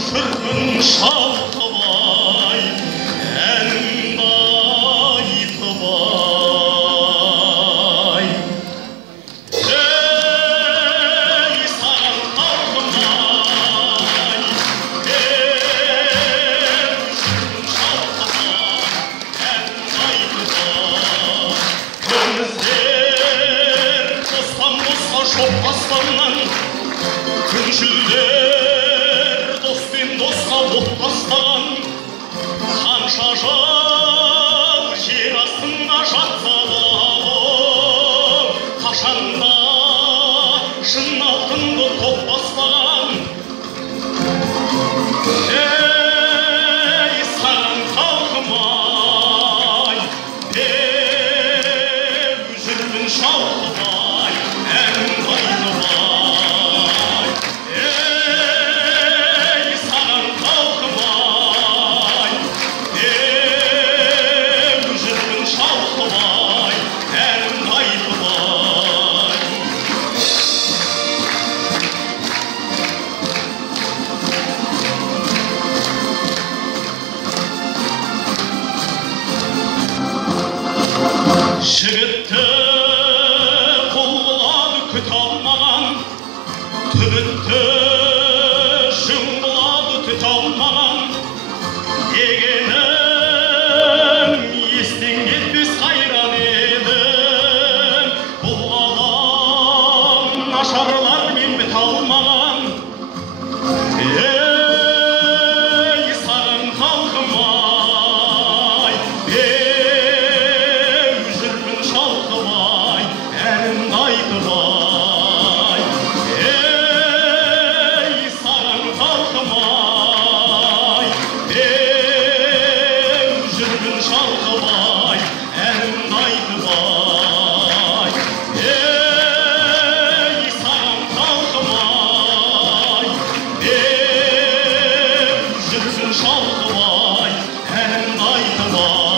Жүрмін шалқыбай, әнімді айтып ай. Ей саған қалқымай, жүрмін шалқыбай, әнімді айтып ай. Көңіздер бостан босқа жоқ аспаннан, күншілдер доспен досқа от бастаған. Қанша жау жер астында жатса дағы, қашанда шын алтынды топ баспаған. Ей саған қалқымай, жүрмін шалқыбай, әнімді айтып ай. Жігітті қол болады күте алмаған, түбітті жың болады түте алмаған. Дегенім естен кетпес қайран едім, бұл ғалам нашарлармен біте алмаған. Ей саған қалқымай, шалқыбай, әнімді айтып ай. Ей саған қалқымай, жүрмін шалқыбай, әнімді айтып ай. Ей саған қалқымай, жүрмін шалқыбай, әнімді айтып ай.